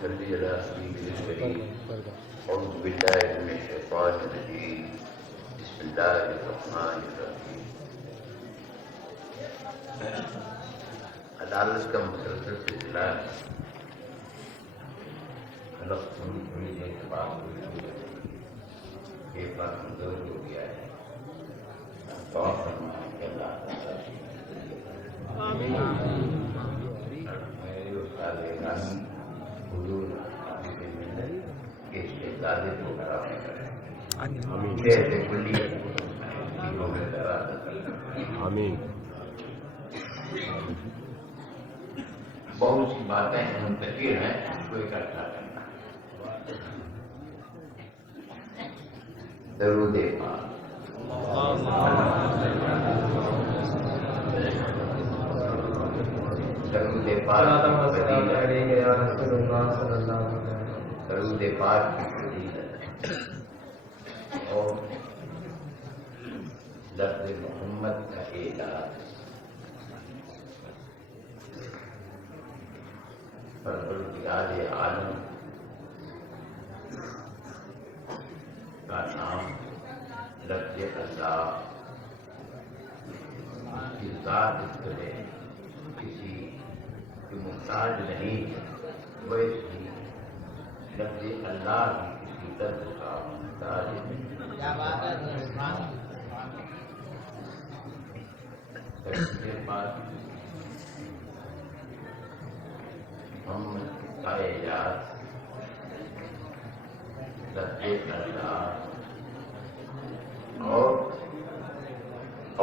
صل على سيدنا الكريم أعوذ بالله من الشيطان الرجيم بسم الله الرحمن الرحيم. عدالت کا مسلسل سلسلہ خلق تھوڑی دیر کے بعد ایک بار منظور ہو گیا ہے. دعا فرمائیں کہ اللہ تعالیٰ میرے استاد گرامی حضور حافظ ملت کے استعداد کو فراہم کریں. ایسے کلی چیزوں میں درا آمین. بہت سی باتیں منتقل ہیں ان کو اکٹھا کرنا. درود پاک. درود پاک درود پاک کی فضیلت اور لفظ محمد کا اعلان پروردگار عالم کا نام لفظ اللہ کی ذات اس طرح کسی کی محتاج نہیں، وہ اس کی لفظ اللہ کی کسی لفظ کا محتاج نہیں. محمد کا اعجاز لفظ اللہ اور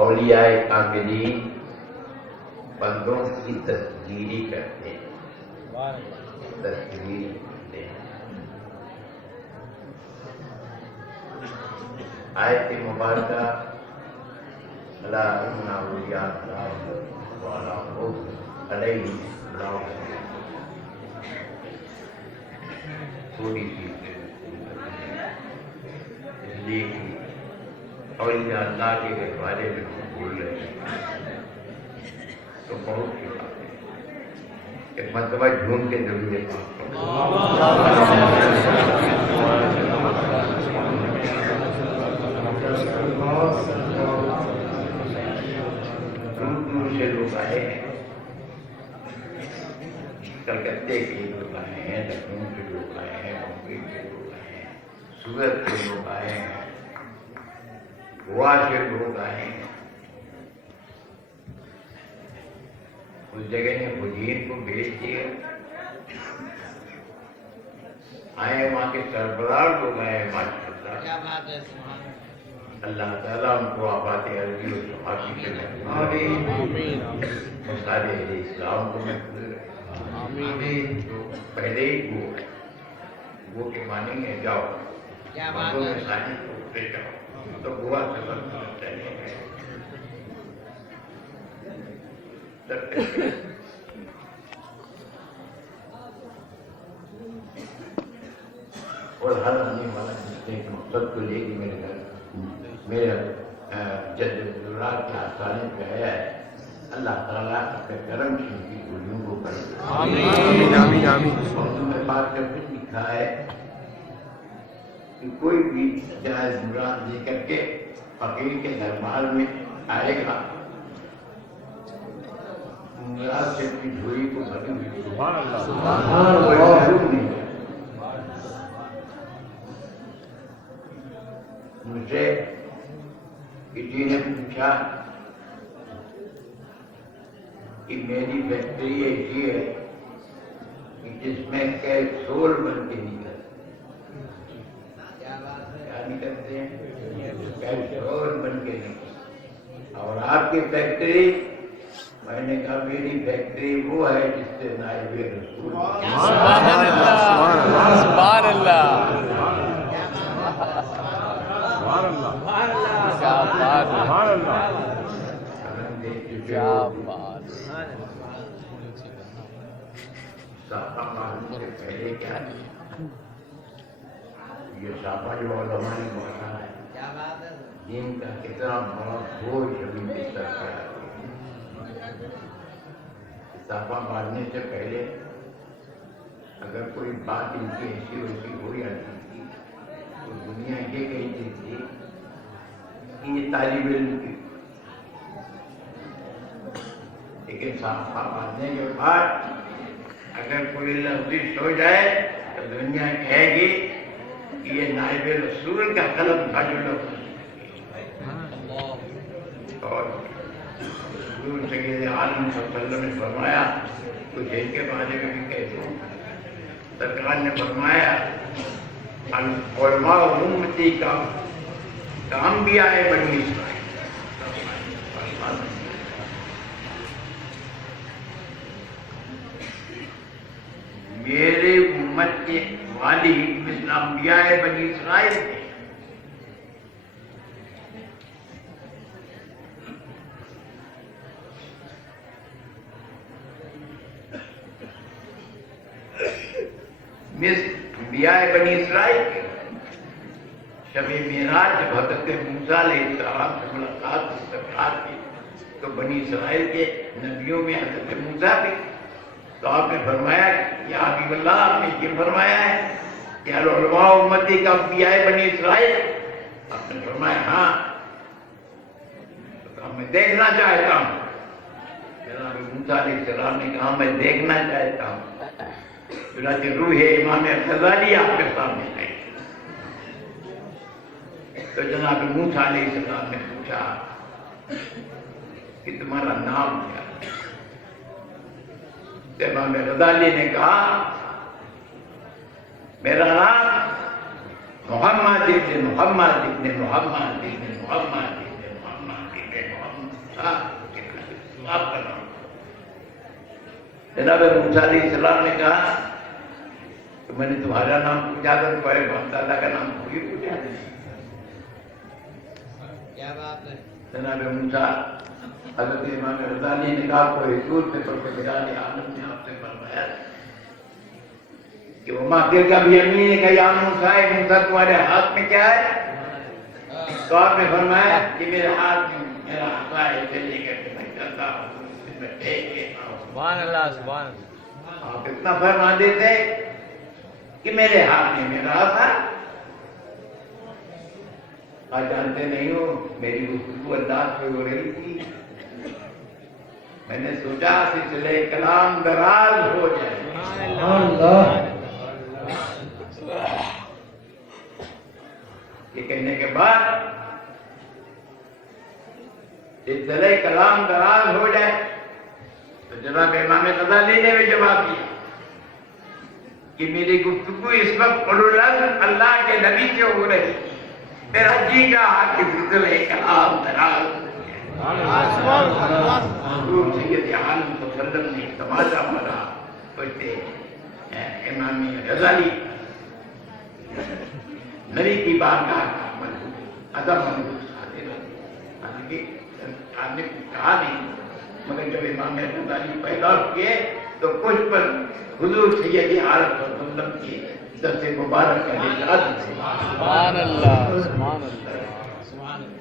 اولیاء کاملین بندوں کی تصدیری کرتے ہیں. تصدیری کرتے ہیں. آیت مبارکہ اللہ اولیاء اللہ علیہ السلام تھوڑی سی اس لیے اولیاء اللہ کے بارے میں ہم بول رہے ہیں تو بہت سی باتیں ایک مرتبہ جھوم کے ضرور دور دور سے لوگ آئے ہیں. کلکتے کے لوگ آئے ہیں، لکھنؤ کے لوگ آئے ہیں، بمبئی کے لوگ آئے ہیں، سورت کے لوگ آئے ہیں، گوا کے لوگ آئے ہیں. اس جگہ نے مجین کو بھیج دیا. آئے وہاں کے سربراہ لوگ آئے ماشاء اللہ. اللہ تعالیٰ ان کو آباد عربی اور صحافی سے محفوظ رہے، مسائل اسلام کو محفوظ رہے. جو پہلے ہی وہ کے مانیں گے جاؤ بندوں میں سائنس کو اٹھے جاؤ تو گوا سے بند چلے گئے. اور ہر آنے والا جس نے ایک مقصد کو لے کے میرے گھر میرے جد ضرورات کے آسانے پہ آیا ہے. اللہ تعالیٰ اپنے کرم سے ان کی گولیوں کو کرے. آمین آمین آمین. میں بات کر کے لکھا ہے کہ کوئی بھی جائز مراد لے کر کے فقیر کے دربار میں آئے گا مراد سے اپنی جھولی کو بھری ہوئی سبحان اللہ مجھے کسی نے پوچھا کہ میری فیکٹری ایسی ہے کہ جس میں کیپسول بن کے نکلتے. کیا نکلتے ہیں؟ کیپسول بن کے نکلتے. اور آپ کی فیکٹری؟ میں نے کہا میری فیکٹری وہ ہے جس سے نائب رسول سبحان اللہ سبحان اللہ سبحان اللہ. صافہ مارنے سے پہلے کیا یہ صافہ جو علماء نے بولا ہے جن کا کتنا بڑا بوجھ زمین کے سر پہ آ گیا. صافہ مارنے سے پہلے اگر کوئی بات ان کی ایسی ویسی ہو جاتی تھی تو دنیا یہ کہتی تھی کہ یہ طالب علم کی، لیکن صحابہ پڑھنے کے بعد اگر کوئی لفظ ہو جائے تو دنیا کہے گی کہ یہ نائب رسول کا قلم تھا جو لوگ، اور حضور سید عالم صلی اللہ علیہ وسلم نے فرمایا، کچھ ان کے بارے میں بھی کہتے ہیں، سرکار نے فرمایا علماء امتی کا انبیاء بنی اسرائیل، میرے امت کے والی مثل انبیاء بنی اسرائیل تھے۔ انبیاء بنی اسرائیل کے شب معراج جب حضرت موسیٰ علیہ السلام سے ملاقات کی تو بنی اسرائیل کے نبیوں میں حضرت موسیٰ بھی، تو آپ نے فرمایا یا حبیب اللہ، آپ نے یہ فرمایا ہے کہ علماء امتی کا انبیاء بنی اسرائیل؟ آپ نے فرمایا ہاں۔ تو میں دیکھنا چاہتا ہوں۔ جناب موسیٰ علیہ السلام نے کہا میں دیکھنا چاہتا ہوں۔ چنانچہ روح امام غزالی آپ کے سامنے آئی تو جناب موسیٰ علیہ السلام نے پوچھا کہ تمہارا نام کیا ہے؟ امام غزالی نے کہا میرا نام محمد ابن محمد ابن محمد ابن محمد ابن محمد ابن محمد، آپ کا نام۔ جناب موسیٰ علیہ السلام نے کہا کہ میں نے تمہارا نام پوچھا تھا، تمہارے باپ دادا کا نام کوئی پوچھا نہیں۔ کیا بات ہے؟ جناب موسیٰ حضرت امام غزالی نے کہا کوئی حضور سے پروردگار عالم نے آپ سے فرمایا کہ وما تلک بیمینک یا موسیٰ، موسیٰ تمہارے ہاتھ میں کیا ہے؟ تو آپ نے فرمایا کہ میرے ہاتھ میں میرا عصا ہے، اسے لے کر کے میں چلتا ہوں، اس میں ٹھیک کے سبحان اللہ، سبحان اللہ۔ آپ اتنا فرما دیتے کہ میرے ہاتھ میں میرا عصا۔ آج جانتے نہیں ہو میری گفتگو انداز پہ ہو رہی تھی، میں نے سوچا سلسلہ کلام دراز ہو جائے۔ یہ کہنے کے بعد سلسلہ کلام دراز ہو جائے تو جناب امام غزالی نے بھی جواب دیا کہ میری گفتگو اس وقت اللہ کے نبی سے ہو رہی، میرا جی کا کہ سلسلہ کلام دراز ہو جائے۔ حضور سید عالم صلی اللہ علیہ وسلم نے تماشا مارا، کہتے امام غزالی نبی کی بارگاہ کا منحوس ادب منحوس حاضر، آپ نے کہا نہیں، مگر جب امام غزالی پیدا کیے تو کچھ پر حضور سید عالم صلی اللہ علیہ وسلم کی درس مبارک کا نشان ہے۔ سبحان اللہ، سبحان اللہ، سبحان اللہ۔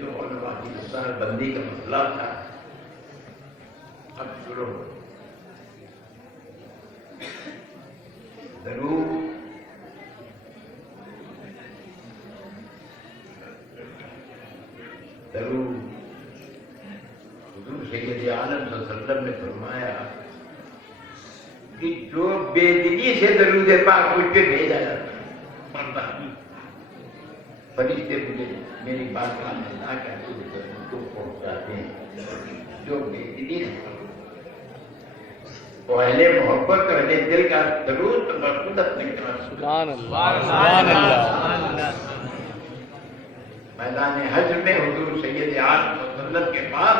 تو علماء کی مصالح بندی کا مسئلہ تھا، اب شروع ہو ضرور حضور سید عالم صلی اللہ علیہ وسلم نے فرمایا کہ جو بے دلی سے درود پاک مجھ پہ بھیجا جاتا ہے پڑھتا ہے، فرشتے مجھے میری بات کا نہ کہتے ہوئے ان کو پہنچاتے ہیں۔ جو بے دلی سے وہ اہل محبت اور اہل دل کا درود تو خود اپنے کلام سبحان اللہ، سبحان اللہ۔ میدان حشر میں حضور سید عالم صلی اللہ علیہ وسلم کے پاس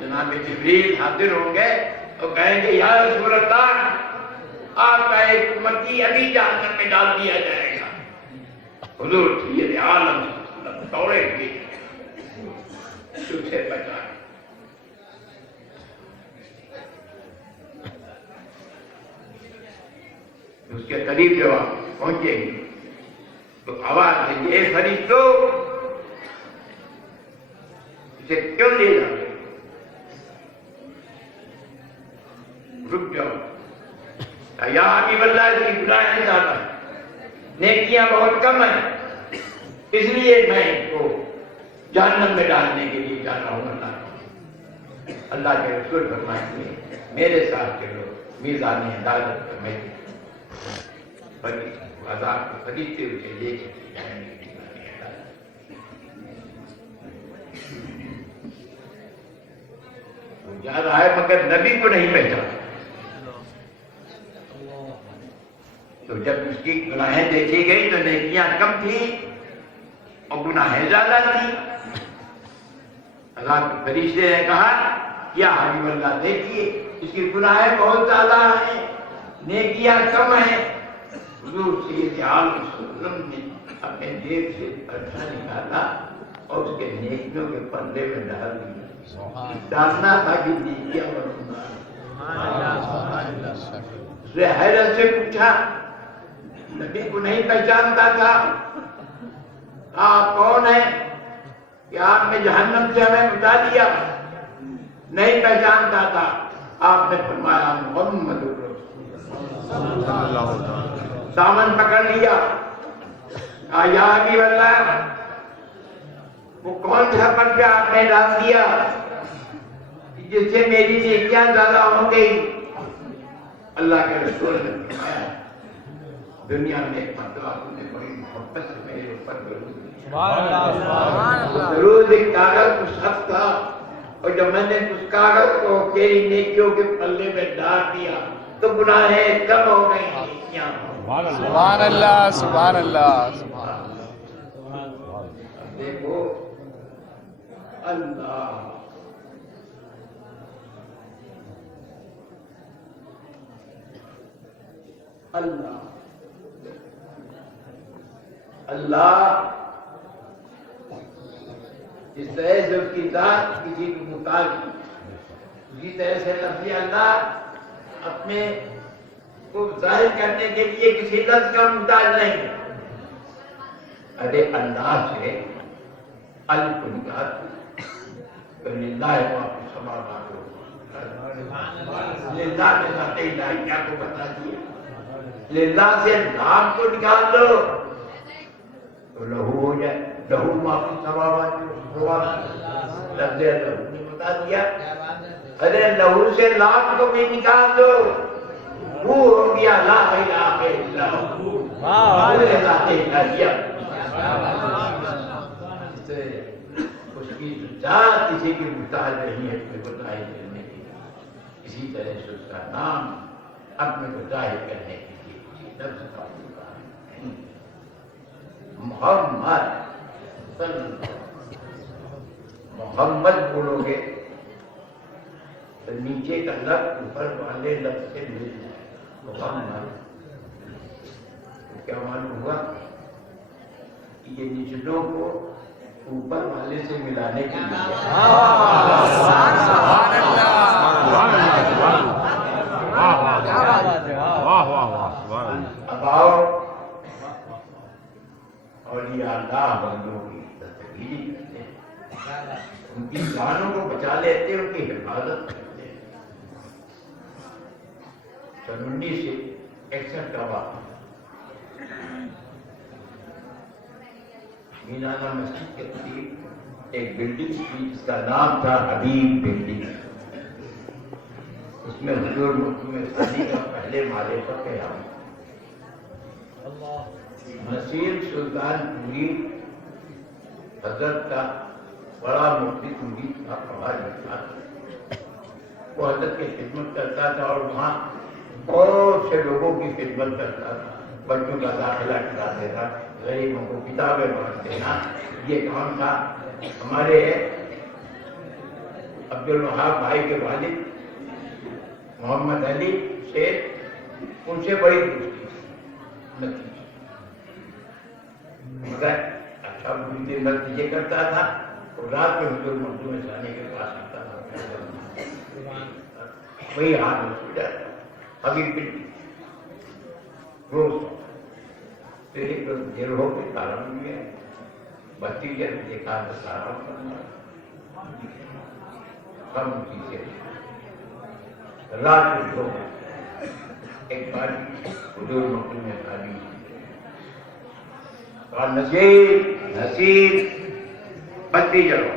جناب جبریل حاضر ہوں گے تو کہیں گے یا رسول اللہ، آپ کا ایک امتی ابھی جہنم میں ڈال دیا جائے گا۔ حضور سید عالم صلی اللہ علیہ وسلم دوڑے ہوئے سے بچائے۔ اس کے قریب جو پہنچے گی تو آواز دیں گے اے فرشتو، اسے کیوں لے جاتے؟ رک جاؤ، یا حبیب اللہ اس کی گناہیں زیادہ ہیں، نیکیاں بہت کم ہیں، اس لیے میں ان کو جہنم میں ڈالنے کے لیے جا رہا ہوں۔ اللہ کے رسول فرمائیں گے میرے ساتھ چلو میزان عدالت پر میں عذاب کو خریدتے ہوئے لے کے جائیں گے۔ وہ جا رہا ہے مگر نبی کو نہیں پہچانا۔ تو جب اس کی گناہیں دیکھی گئی تو نیکیاں کم تھی اور گناہیں زیادہ تھی۔ اللہ کے فرشتے نے کہا کیا حبیب اللہ دیکھیے اس کی گناہیں بہت زیادہ ہیں، نیکیاں کم ہیں۔ حضور سید عالم صلی اللہ علیہ وسلم نے اپنے جیب سے پرچہ نکالا اور اس کے نیکیوں کے پردے میں ڈال دیا۔ ڈالنا تھا کہ نیکیاں بنوں۔ اس نے حیرت سے پوچھا، نبی کو نہیں پہچانتا تھا، آپ کون ہیں کہ آپ نے جہنم سے ہمیں بتا دیا؟ نہیں پہچانتا تھا۔ آپ نے فرمایا محمد دامن پکڑ لیا۔ یا حبیب اللہ وہ کون سا پرچہ آپ نے ڈال دیا جس سے میری نیکیاں زیادہ ہو گئی؟ اللہ کے رسول نے فرمایا دنیا میں ایک مرتبہ آپ نے بڑی محبت سے میرے اوپر درود ایک کاغذ کو سب تھا، اور جب میں نے اس کاغذ کو تیری نیکیوں کے پلے میں ڈال دیا تو گناہیں کم ہو گئی، نیکیاں۔ سبحان اللہ، سبحان اللہ، سبحان اللہ۔ دیکھو اللہ اللہ اللہ جس طرح سے اس کی ذات کسی کی محتاج ہے، اسی طرح سے لفظ اللہ اپنے کو ظاہر کرنے کے لیے کسی لفظ کا محتاج نہیں ہے۔ ارے اللہ سے الف کو نکال تو للہ ما فی السماوات للہ کے ساتھ الہیہ کو بتا دیا، للہ سے لام کو نکال دو تو لہو ہو جائے، لہو ما فی السماوات لفظ لہو نے بتا دیا۔ ارے لہو سے لام کو بھی نکال دو، وہ ہو گیا لا الہ الا ہو، ذات الہیہ۔ اس کی ذات کسی کی محتاج نہیں ہے اپنے کو ظاہر کرنے کے لیے، اسی طرح سے اس کا نام اپنے کو ظاہر کرنے کے لیے کسی لفظ کا محتاج نہیں۔ محمد صلی اللہ علیہ وسلم، محمد بولو گے تو نیچے کا لفظ اوپر والے لفظ سے مل جائے محمد۔ کیا معلوم ہوا؟ یہ نچلوں کو اوپر والے سے ملانے کے لیے اب آؤ اولیاء اللہ بندوں کی تسبیح کرتے ہیں، ان کی جانوں کو بچا لیتے ہیں، ان کی حفاظت کرتے ہیں۔ 1961 کا واقعہ، مینانا مسجد کے قریب ایک بلڈنگ تھی جس کا نام تھا حبیب بلڈنگ۔ اس میں حضور محمد ثانی کا پہلے مالے پر قیام، نصیر سلطان پوری حضرت کا بڑا مفتی پوری تھا، وہ حضرت کی خدمت کرتا تھا اور وہاں بہت سے لوگوں کی خدمت کرتا تھا، بچوں کا داخلہ کرا دیتا، غریبوں کو کتابیں بانٹ دینا، یہ کام تھا۔ ہمارے عبد الوہاب بھائی کے والد محمد علی شیخ، ان سے بڑی دوستی تھی، مگر اچھا بری نتیجے کرتا تھا اور رات میں حضور محمد ثانی کے پاس آتا تھا، وہی حال میں سو جاتا ابھی پھر روز دیر ہو کے تارا مل گیا، بتی جب دیکھا تو تارا کرنا ہم اسی سے رات میں سو ایک بار حضور مکتوم میں شادی اور نصیب بتی جلو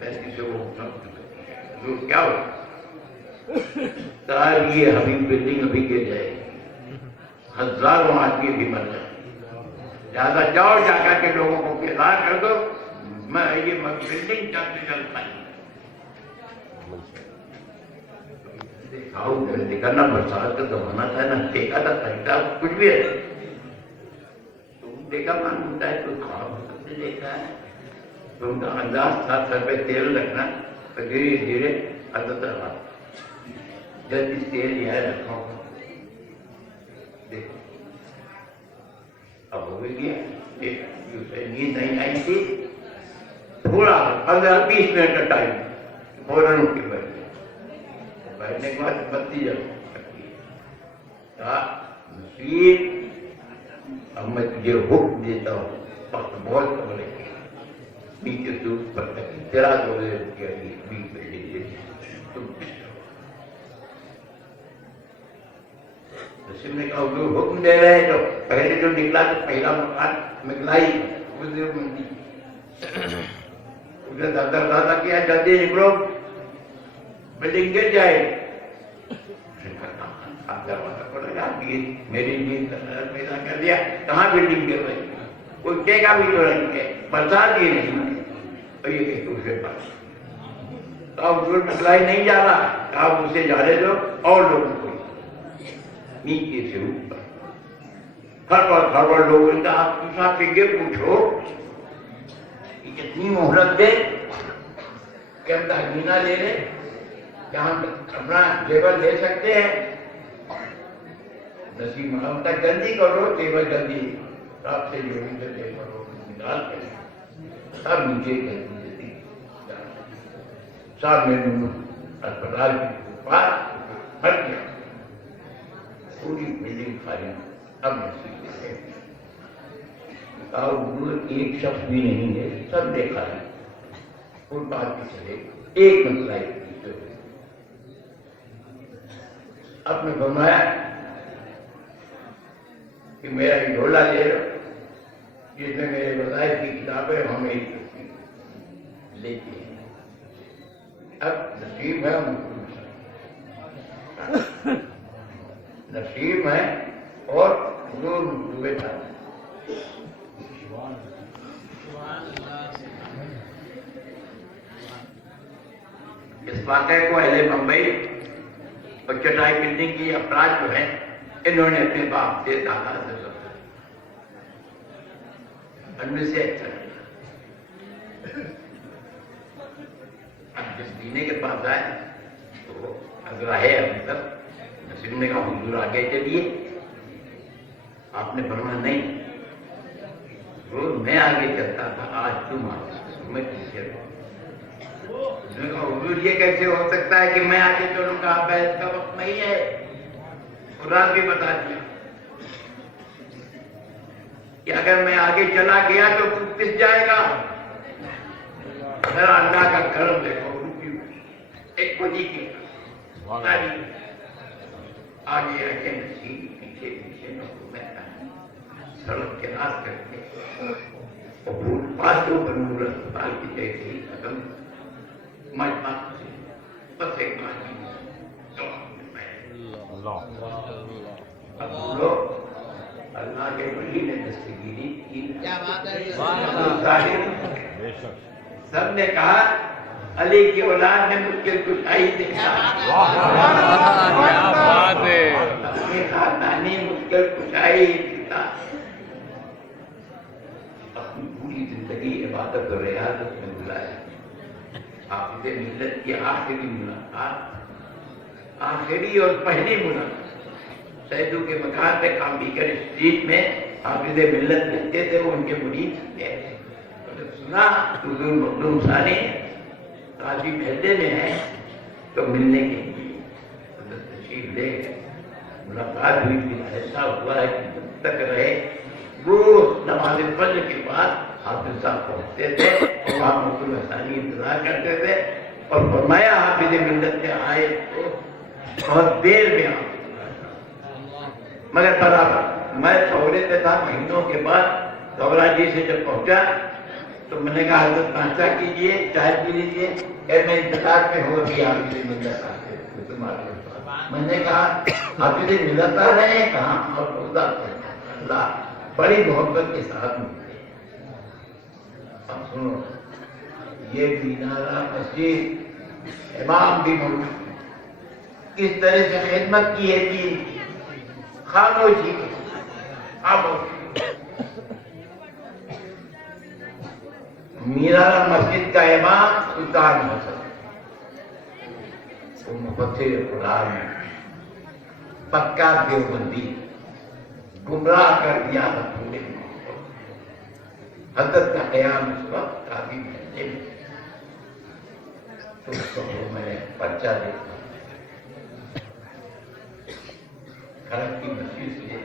کسی سے وہ حضور کیا ہو تار یہ حبیب بلڈنگ ابھی گر جائے گی، ہزاروں آدمی بھی مر جائے، لہٰذا جاؤ جا کر کے لوگوں کو بیدار کر دو، میں یہ بلڈنگ جلد سے جلد پائی دیکھنا برسات کا زمانہ تھا نا، دیکھا تھا خریدا کچھ بھی ہے دیکھا معلوم ہوتا ہے، کوئی خواب سے دیکھا ہے تو ان کا انداز تھا سر پہ تیل رکھنا اور دھیرے دھیرے حضرت جب اس تیل یہ رکھا ہوگا دیکھو اب ہو گیا، نیند نہیں آئی تھی، تھوڑا 15-20 منٹ کا ٹائم فوراً اٹھ کے بیٹھ گیا، بیٹھنے کے بعد بتی جل نصیب اب میں تجھے حکم دیتا ہوں، وقت بہت کم ہے، نیچے سے اوپر تک تیرا دو کیا بیچ میں لے لے تم نصیب نے کہا حضور حکم دے رہے ہیں تو پہلے جو نکلا تو پہلا مکان مکلائی حضور مندی اس نے دادا کیا جلدی نکلو بلڈنگ گر جائے، میری نیند پیدا کر دیا، کہاں بلڈنگ گر رہی، کوئی کہے گا بھی تو نہیں کہ برسات یہ نہیں اور یہ کہ دوسرے پاس کہا حضور مکلائی نہیں جا رہا، کہا اسے جانے دو اور لوگوں کو نیچے سے اوپر خربر لوگوں کا آپ دوسرا فکر پوچھو کہ کتنی مہلت دے کہ ہم تحمینہ لے لیں کہ ہم اپنا لیبر لے سکتے ہیں، نصیب ہم تک جلدی کرو لیبر جلدی آپ سے جو بھی جلدی کرو نکال کر سب نیچے کر دیتی سب میں اسپتال کے پاس ہٹ گیا، پوری بلڈنگ خالی، اب نصیب ایک شخص بھی نہیں ہے، سب دیکھا ہے فٹ پاتھ پہ چلے ایک مسئلہ اب نے فرمایا کہ میرا یہ جھولا لے لو جس میں میرے وظائف کی کتابیں ہمیں لیتی ہیں، اب نصیب ہے نصیب ہے اور حضور مکتوب تھا، اس واقعے کو اہل بمبئی اور چٹائی بلڈنگ کی افراد جو ہیں انہوں نے اپنے باپ سے دادا سے سنا، ان میں سے اچھا اب جس دینے کے پاس آئے تو اگرہ ہے ابھی تک نصیب نے کہا حضور آگے چلیے، آپ نے فرمایا نہیں روز میں آگے چلتا تھا آج تم آگے میں پیچھے رہوں، اس نے کہا حضور یہ کیسے ہو سکتا ہے کہ میں آگے چلوں گا، بحث کا وقت نہیں ہے، قرآن بھی بتا دیا کہ اگر میں آگے چلا گیا تو خود پس جائے گا، ذرا اللہ کا کرم دیکھو ایک کو جی کی آگے آگے نصیب پیچھے پیچھے سڑک کے راست کر کے اور پانچوں پر نور اسپتال کی جیسے ہی ختم مجمع سے بس ایک بات اللہ کے ولی نے دستگیری کی، سب نے کہا علی کی اولاد نے مشکل کشائی دکھا، اپنی خاندانی مشکل کشائی دکھا، اپنی پوری زندگی عبادت اور ریاضت میں گزارا، حافظ ملت کی آخری ملاقات، آخری اور پہلی ملاقات سیدو کے مکان پہ کام بھی کر اسٹریٹ میں حافظ ملت ملتے تھے، وہ ان کے مرید تھے، سنا حضور مخدوم ثانی قاضی محلے میں ہیں تو ملنے کے لیے تشریف لے گئے، ملاقات ہوئی تھی، ایسا ہوا ہے کہ جب تک رہے وہ نماز فجر کے بعد حافظ صاحب پہنچتے تھے اور وہاں مخدوم ثانی انتظار کرتے تھے، اور فرمایا حافظ ملت نے آئے تو بہت دیر میں مگر برابر میں تھوڑے پہ تھا، مہینوں کے بعد دوگلا جی سے جب پہنچا تو میں نے کہا حضرت ناشتہ کیجیے، چائے پی لیجیے، میں انتظار میں ہوں ابھی آپ سے ملتا آتے۔ میں نے کہا آپ سے ملتا رہے کہاں اور اللہ بڑی محبت کے ساتھ ملتے۔ اب سنو، یہ مینارہ مسجد امام بھی موجود کس طرح سے خدمت کی ہے دین کی، خاموشی کی، خاموشی۔ مینارہ مسجد کا امام سلطان حسن، وہ مفسر قرآن پکا دیوبندی، گمراہ کر دیا تھا پورے ماحول۔ حضرت کا قیام اس وقت کافی مہینے میں تو اس کو میں نے پرچہ دیکھا، خرق کی مسجد سے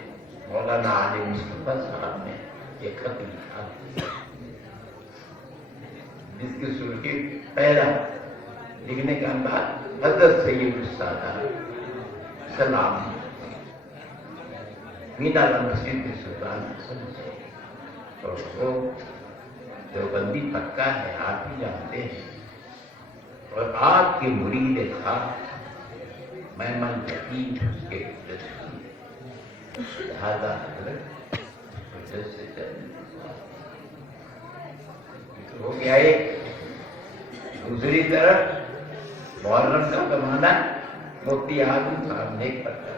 مولانا علی مصطفیٰ صاحب نے ایک خط لکھا جس کی سرخی پہلا لکھنے کا انداز حضرت سید السادات سلام مینارہ مسجد کے سلطان حسن سے، اور وہ دیوبندی پکا ہے، آپ بھی جانتے ہیں، اور آپ کے مرید خاص مہمان یقین اس کے لہذا حضرت سے ہو گیا ہے۔ دوسری طرف محرم کا زمانہ مفتی اعظم صاحب نے ایک پتہ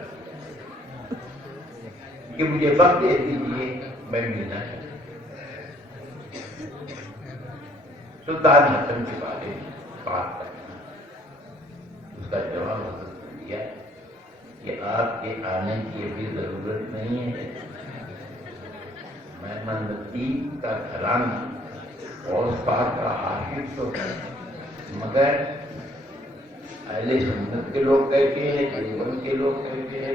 کہ مجھے وقت دے دیجیے میں ملنا چاہتا ہوں۔ سلطان حسن کے بارے میں بات کرنا، اس کا جواب حضرت نے دیا کہ آپ کے آنے کی ابھی ضرورت نہیں ہے، میں لطیف کا گھرانہ غوث پاک کا حافظ تو ہے، مگر اہل سنت کے لوگ کہتے ہیں، دیوبند کے لوگ کہتے ہیں،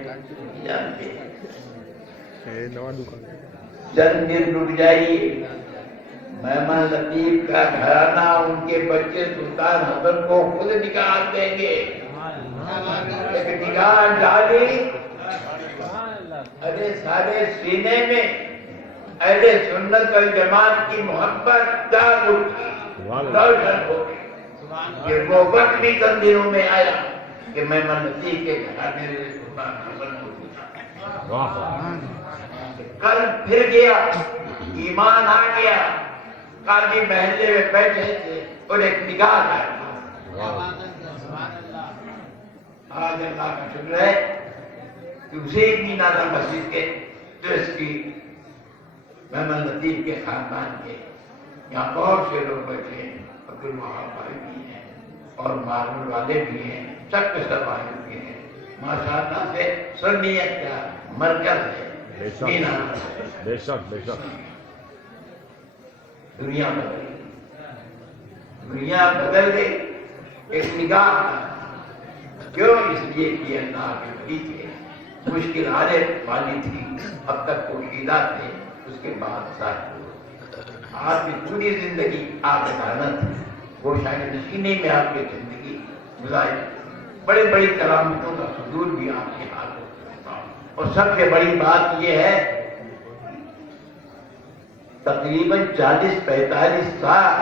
جانتے ہیں، چند دن رک جائیے، مہمان لطیف کا گھرانہ ان کے بچے سلطان حسن کو خود نکال دیں گے۔ ایک نگاہ ڈالی، ارے سارے سینے میں اہل سنت والجماعت کی محبت جاگ اٹھی، روشن ہو گئی۔ کہ وہ وقت بھی چند دنوں میں آیا کہ میں منتی کے گھرانے سے سلطان حسن کو پوچھا، کل پھر گیا، ایمان آ گیا، قاضی محلے میں بیٹھے تھے اور ایک نگاہ ڈالی۔ آج اللہ کا شکر ہے کہ اسی مینارہ مسجد کے جو اس کی مہمان لطیف کے خاندان کے یہاں بہت سے لوگ بیٹھے ہیں، عبد الوہاب بھائی بھی ہیں اور مارول والے بھی ہیں، سب کے سب آئے ہوئے ہیں، ماشاءاللہ سے سنیت کا مرکز ہے مینارہ۔ بے شک بے شک دنیا بدل گئی، دنیا بدل گئی ایک نگاہ کا۔ کیوں؟ اس لیے کہ اللہ کے ولی تھے، مشکل حالت والی تھی، اب تک پوشیدہ تھے، اس کے بعد ظاہر ہوئے۔ آپ کی پوری زندگی آپ عدالت تھی، وہ شاید نشینے میں آپ کی زندگی گزاری، بڑی بڑی کرامتوں کا حضور بھی آپ کے ہاتھ ہوتا، اور سب سے بڑی بات یہ ہے تقریباً 40-45 سال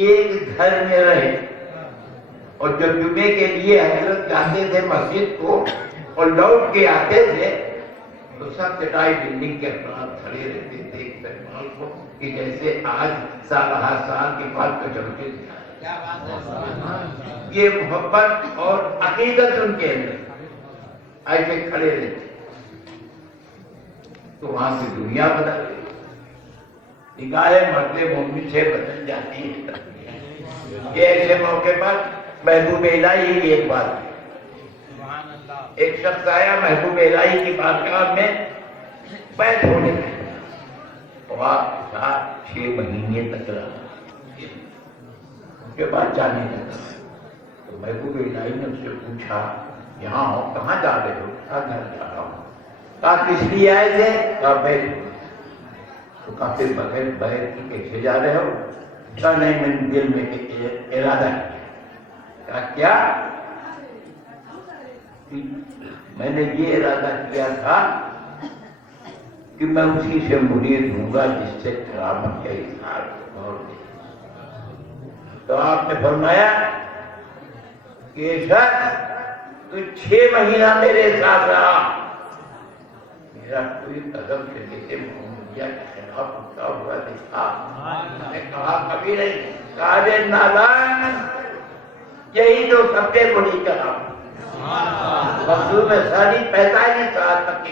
ایک گھر میں رہے، اور جب جمعے کے لیے حضرت جاتے تھے مسجد کو اور لوٹ کے آتے تھے تو سب چٹائی بلڈنگ کے افراد کھڑے رہتے تھے ایک پیمال کو، کہ جیسے آج سال ہر سال کے بعد کا جمعے سے یہ محبت اور عقیدت ان کے اندر ایسے کھڑے رہتے، تو وہاں سے دنیا بدل گئی، نگاہیں مرد مومن سے بدل جاتی ہے۔ یہ ایسے موقع پر محبوب الہی کی ایک بات ہے، ایک شخص آیا محبوب الہی کی بارگاہ میں بیعت ہونے میں، اور آپ کے ساتھ 6 مہینے تک رہا، اس کے بعد جانے لگا۔ تو محبوب الہی نے اس سے پوچھا یہاں ہو، کہاں جا رہے ہو؟ کہا گھر جا رہا ہوں۔ کہا کس لیے آئے تھے؟ کہا بیعت۔ تو کہا پھر بغیر بیعت کی کیسے جا رہے ہو؟ کہا نہیں، میں نے دل میں ارادہ کیا۔ کہا کیا؟ میں نے یہ ارادہ کیا تھا کہ میں اسی سے مرید ہوں گا جس سے کرامت کا اظہار اور تو آپ نے فرمایا کہ شخص تو 6 مہینہ میرے ساتھ رہا، میرا کوئی قدم سے لیتے محمدیہ کے خلاف اٹھا ہوا دیکھا؟ میں نے کہا کبھی نہیں، کہا نادان یہی تو سب سے بڑی کرامت مخلوق میں ساری 45 سال تک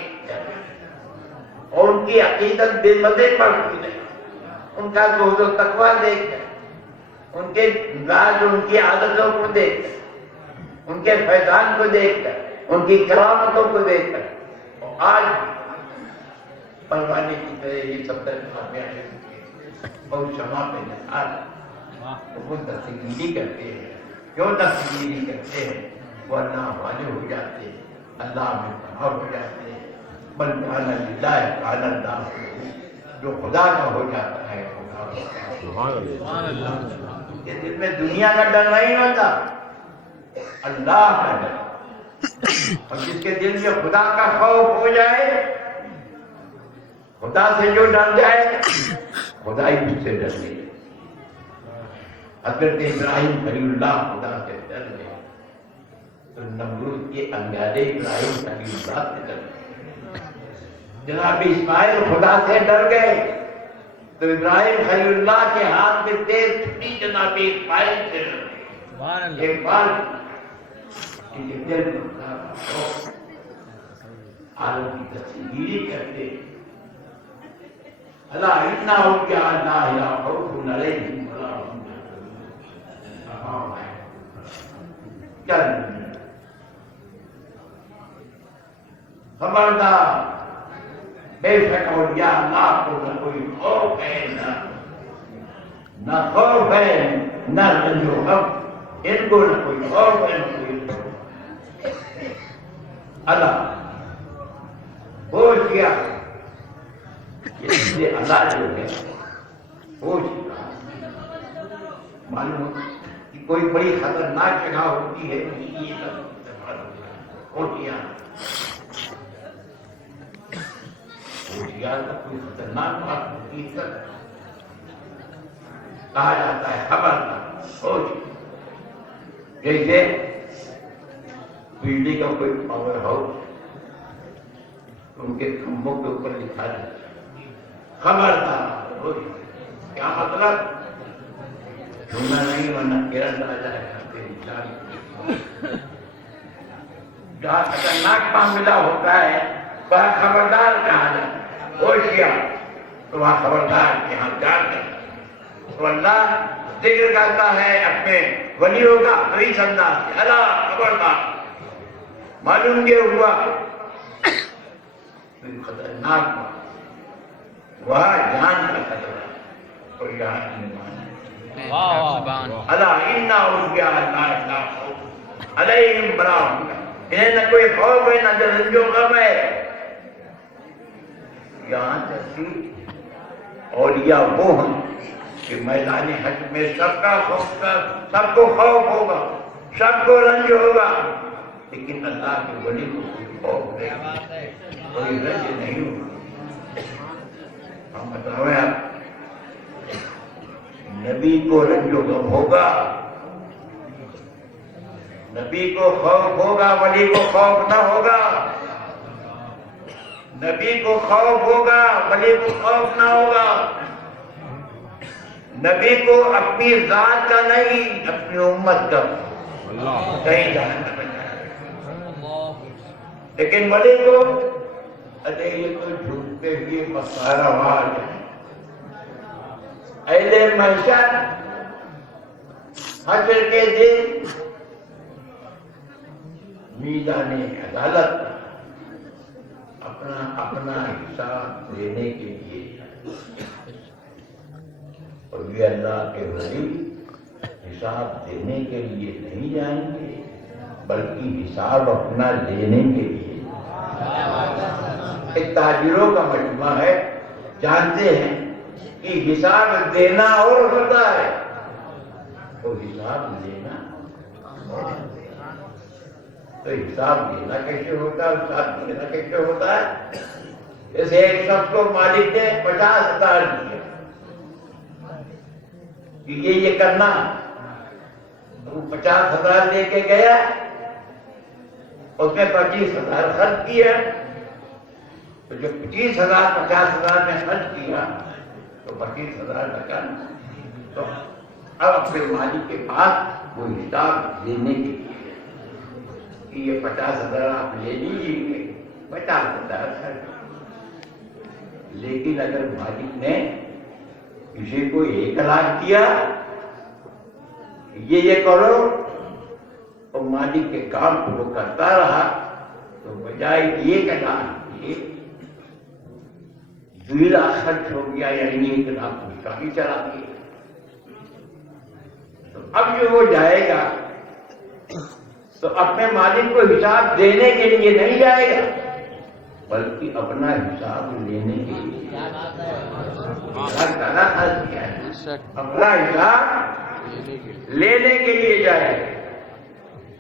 اور ان کی عقیدت بے مزے پڑتی نہیں، ان کا زہد و تقویٰ دیکھ کر، ان کے مزاج، ان کی عادتوں کو دیکھ کر، ان کے فیضان کو دیکھ کر، ان کی کرامتوں کو دیکھ کر، اور آج پروانے کی طرح یہ 70 اور شمع پہ نثار وہ دستگیری کرتے ہیں۔ کیوں دستگیری کرتے ہیں؟ وہ اللہ والے ہو جاتے ہیں، اللہ میں پناہ ہو جاتے ہیں۔ بل کان للہ کان اللہ، جو خدا کا ہو جاتا ہے خدا ہوتا ہے۔ کہ دل میں دنیا کا ڈر نہیں ہوتا، اللہ کا ڈر، اور جس کے دل میں خدا کا خوف ہو جائے، خدا سے جو ڈر جائے، خدا ہی اس سے ڈر نہیں۔ حضرت ابراہیم خلیل اللہ خدا سے ڈر گئے تو نمرود کے انگارے ابراہیم خلیل اللہ سے ڈر گئے۔ جناب اسماعیل خدا سے ڈر گئے تو ابراہیم خلیل اللہ کے ہاتھ میں تیز چھری جناب اسماعیل سے ڈر گئے۔ ایک بار عالم کی تصویری کرتے اللہ اتنا ہو کیا لا خوف علیہم ولا هم يحزنون۔ خبردار، بے شک اولیاء اللہ کو نہ کوئی خوف ہے، نہ خوف ہے، نہ رنج و غم، ان کو نہ کوئی خوف ہے، نہ کوئی خوف۔ اللہ ہوش کیا اس سے اللہ جو ہے ہوش معلوم کہ کوئی بڑی خطرناک جگہ ہوتی ہے، یہ سب استعمال ہوتی ہے۔ ہوشیار کا کوئی خطرناک بات ہوتی ہے، کہا جاتا ہے خبردار ہوش۔ جیسے بجلی کا کوئی پاور ہاؤس، ان کے کھمبوں کے اوپر لکھا جاتا ہے خبردار ہوش۔ کیا مطلب؟ سننا نہیں ورنہ کرنٹ آ جائے گا تیری جان۔ جہاں خطرناک معاملہ ہوتا ہے وہاں خبردار کہا جاتا ہے، ہوشیار، تو وہاں خبردار کے یہاں جان کر تو اللہ ذکر کرتا ہے اپنے ولیوں کا حدیث انداز سے، اللہ خبردار۔ معلوم یہ ہوا خطرناک وہاں جان کا خطرہ اور یہاں ایمان۔ اللہ انا اولیاء اللہ لا خوف علیہم ولا هم يحزنون، انہیں نہ کوئی خوف ہے نہ رنج و غم ہے۔ یہاں تک کہ اولیاء وہ ہیں کہ میدان حشر میں سب کا خوف، سب کو خوف ہوگا، سب کو رنج ہوگا، لیکن اللہ کے ولی کو کوئی خوف نہیں، کوئی رنج نہیں ہوگا۔ ہم بتاؤیں آپ، نبی کو رنج و غم ہوگا، نبی کو خوف ہوگا، ولی کو خوف نہ ہوگا۔ نبی کو خوف ہوگا، ولی کو خوف نہ ہوگا۔ نبی کو اپنی ذات کا نہیں، اپنی امت کا کہیں جانا نہ بچائے، لیکن ولی کو ارے یہ تو جھوٹ پہ بھی مسارا واج ہے۔ اہل محشر حشر کے دن میدان عدالت اپنا حساب لینے کے لیے، اور یہ اللہ کے ولی حساب دینے کے لیے نہیں جائیں گے بلکہ حساب اپنا لینے کے لیے۔ ایک تاجروں کا مجموعہ ہے، جانتے ہیں کہ حساب دینا اور ہوتا ہے اور حساب لینا اور ہوتا ہے۔ تو حساب لینا کیسے ہوتا ہے، حساب دینا کیسے ہوتا ہے؟ جیسے ایک شخص کو مالک نے 50,000 دیا کہ یہ کرنا، وہ 50,000 لے کے گیا، اس میں 25,000 خرچ کیا، تو جو 25,000 50,000 میں خرچ کیا تو 25,000 بچا، تو اب اپنے مالک کے پاس وہ حساب لینے کے لیے کہ یہ 50,000 آپ لے لیجیے، 50,000 خرچ۔ لیکن اگر مالک نے کسی کو 1,00,000 دیا، یہ کرو، اور مالک کے کام کو وہ کرتا رہا، تو بجائے 1,00,000 دیے 2,00,000 خرچ ہو گیا، یعنی 1,00,000 اس کا بھی چلا گیا۔ تو اب جو وہ جائے گا تو اپنے مالک کو حساب دینے کے لیے نہیں جائے گا، بلکہ اپنا حساب لینے کے لیے اپنا حساب لینے کے لیے جائے گا۔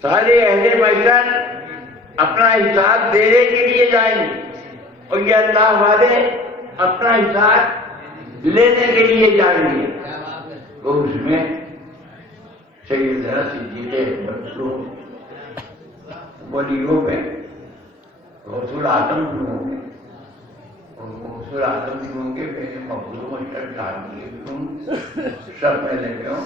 سارے اہل محشر اپنا حساب دینے کے لیے جائیں گے، اور یہ اللہ والے اپنا حساب لینے کے لیے جائیں گے۔ تو اس میں سیدنا صدیق اکبر ولیوں میں غوث اعظم بھی ہوں گے، اور غوث اعظم بھی ہوں گے، میرے مخلوق اشرف ڈھانگی بھی ہوں، سب میں لگے ہوں۔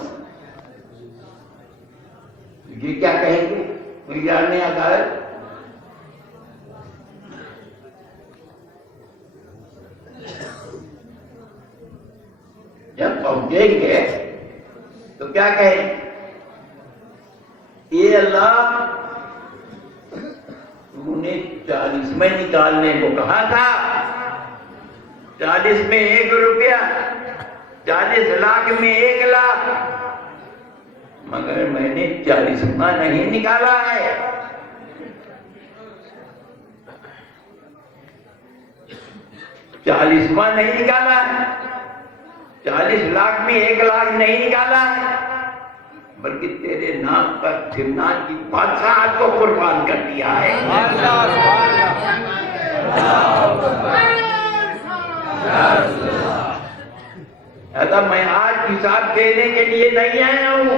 یہ کیا کہیں گے؟ کوئی جاننے آتا ہے؟ جب پہنچیں گے تو کیا کہیں؟ یہ اللہ، تو نے 40 میں نکالنے کو کہا تھا، 40 میں 1 روپیہ، 40 لاکھ میں 1,00,000، مگر میں نے 40 نہیں نکالا ہے۔ 40 نہیں نکالا ہے، 40 لاکھ میں 1,00,000 نہیں نکالا ہے، بلکہ تیرے نام پر فرنان کی بادشاہت کو قربان کر دیا ہے۔ ایسا میں آج حساب دینے کے لیے نہیں آیا ہوں،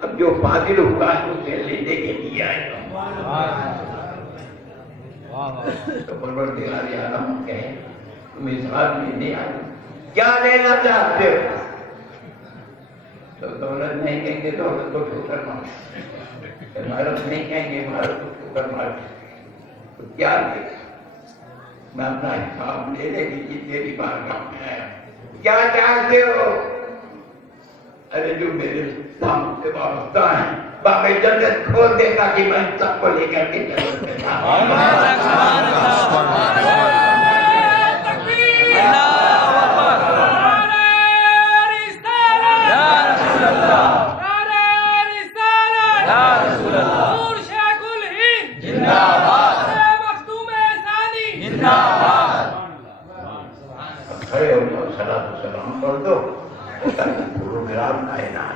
اب جو فاضل ہوا ہے اسے لینے کے لیے آیا ہوں۔ تو پروردگار عالم کہیں تم حساب لینے آئے، کیا لینا چاہتے ہو؟ تو دولت نہیں کہیں گے دولت کو ٹھوکر مار، عمارت نہیں کہیں گے عمارت کو ٹھوکر مار، تو کیا لے؟ میں اپنا حساب لینے کے لیے تیری بارگاہ میں آیا، کیا چاہتے ہو؟ ارے جو میرے کام سے وابستہ ہیں باقی جنت کھول دے تاکہ میں سب کو لے کر کے جنت میں کھڑے ہو جاؤ، صلاۃ و سلام کر دو، پروگرام کائنات